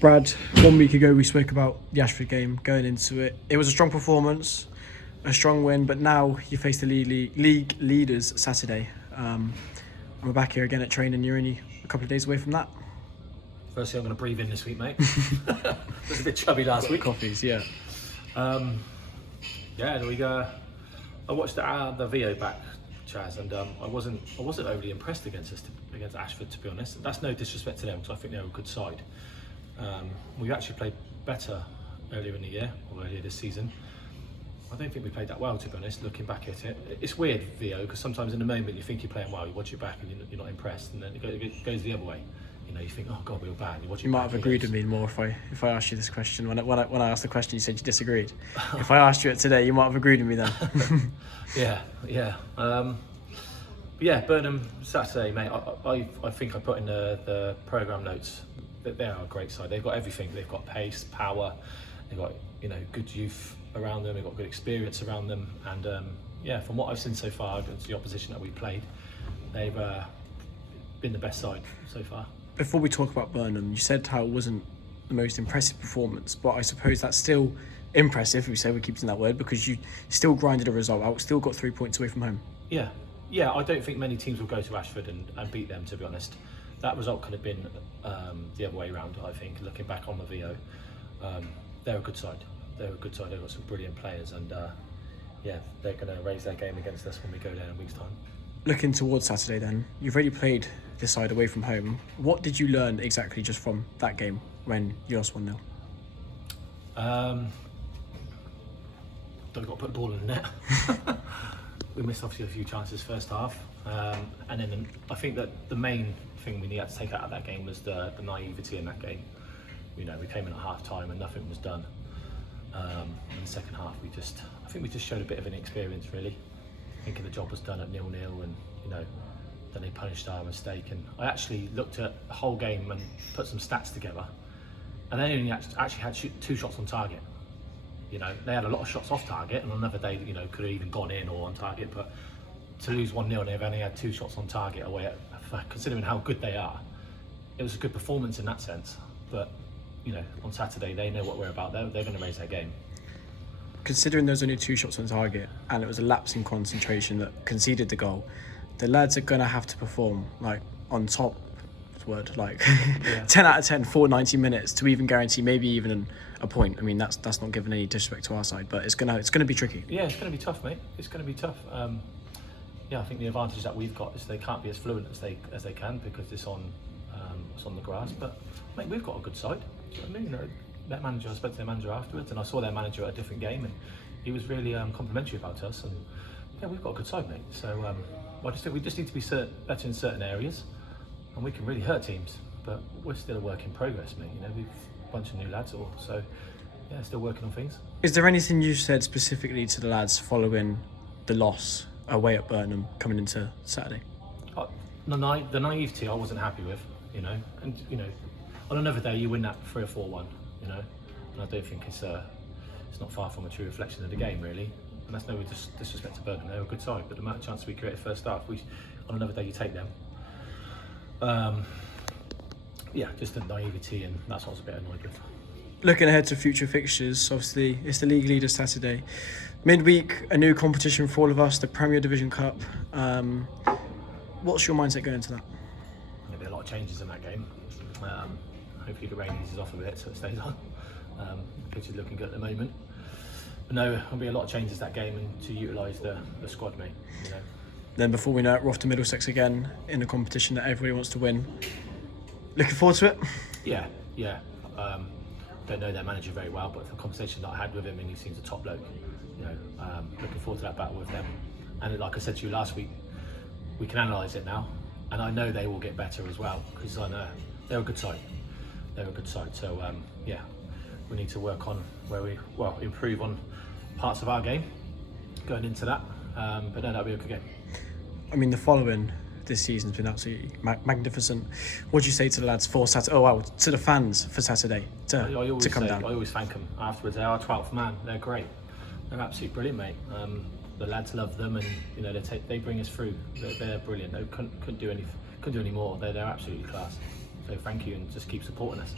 Brad, 1 week ago we spoke about the Ashford game going into it. It was a strong performance, a strong win, but now you face the league leaders Saturday. And we're back here again at training. You're only a couple of days away from that. Firstly, I'm going to breathe in this week, mate. Was a bit chubby last week. Coffees, yeah. I watched the VO back, Chaz, and I wasn't overly impressed against Ashford, to be honest. That's no disrespect to them, because I think they're a good side. We actually played better earlier in the year, or earlier this season. I don't think we played that well, to be honest, looking back at it. It's weird, VO, because sometimes in the moment you think you're playing well, you watch it back and you're not impressed, and then it goes the other way. You know, you think, oh God, we were bad. You might have agreed with me more if I asked you this question. When I asked the question, you said you disagreed. If I asked you it today, you might have agreed with me then. Yeah, Burnham Saturday, mate. I think I put in the programme notes that they are a great side. They've got everything. They've got pace, power. They've got good youth around them. They've got good experience around them. And from what I've seen so far against the opposition that we played, they've been the best side so far. Before we talk about Burnham, you said how it wasn't the most impressive performance, but I suppose that's still impressive, if we say we keep using that word, because you still grinded a result out, still got 3 points away from home. Yeah, I don't think many teams will go to Ashford and beat them, to be honest. That result could have been the other way around, I think, looking back on the VO. They're a good side. They've got some brilliant players, and they're going to raise their game against us when we go there in a week's time. Looking towards Saturday then, you've already played this side away from home. What did you learn exactly just from that game when you lost 1-0? Don't got to put the ball in the net. We missed obviously a few chances first half, and then I think that the main thing we had to take out of that game was the naivety in that game. We came in at half time and nothing was done. In the second half, I think we just showed a bit of inexperience, really, thinking the job was done at 0-0, and then they punished our mistake. And I actually looked at the whole game and put some stats together, and they only actually had 2 shots on target. They had a lot of shots off target, and on another day, could have even gone in or on target. But to lose 1-0, they've only had 2 shots on target away. Considering how good they are, it was a good performance in that sense. But on Saturday, they know what we're about. They're going to raise their game. Considering there's only 2 shots on target, and it was a lapse in concentration that conceded the goal, the lads are going to have to perform on top. 10 out of 10 for 90 minutes to even guarantee maybe even a point. I mean, that's not giving any disrespect to our side, but it's gonna be tricky. Yeah, it's gonna be tough, mate. It's gonna be tough. I think the advantage that we've got is they can't be as fluent as they can, because it's on the grass. But mate, we've got a good side. Do you know what I mean? Their manager, I spoke to their manager afterwards, and I saw their manager at a different game, and he was really complimentary about us. And yeah, we've got a good side, mate. So I just think we just need to be better in certain areas, and we can really hurt teams. But we're still a work in progress, mate. We've a bunch of new lads all, so yeah, still working on things. Is there anything you said specifically to the lads following the loss away at Burnham coming into Saturday? The naivety I wasn't happy with, and on another day you win that 3 or 4-1, and I don't think it's not far from a true reflection of the game, really. And that's no disrespect to Burnham, they're a good side, but the amount of chances we created first half, on another day you take them. Just the naivety, and that's what I was a bit annoyed with. Looking ahead to future fixtures, obviously it's the league leader Saturday. Midweek, a new competition for all of us, the Premier Division Cup. What's your mindset going into that? There'll be a lot of changes in that game. Hopefully the rain eases off a bit so it stays on. The pitch is looking good at the moment. But no, there'll be a lot of changes that game, and to utilise the squad, mate. Then before we know it, we're off to Middlesex again in a competition that everybody wants to win. Looking forward to it? Yeah. Don't know their manager very well, but the conversation that I had with him, and he seems a top bloke. Looking forward to that battle with them. And like I said to you last week, we can analyse it now, and I know they will get better as well, because I know they're a good side. So we need to work on improve on parts of our game going into that. But no, that'll be a good game. I mean, the following this season's been absolutely magnificent. What do you say to the lads for Saturday? Oh, well, to the fans for Saturday to come down? I always thank them afterwards. They are 12th man. They're great. They're absolutely brilliant, mate. The lads love them, and they bring us through. They're brilliant. They couldn't do any more. They're absolutely class. So thank you, and just keep supporting us.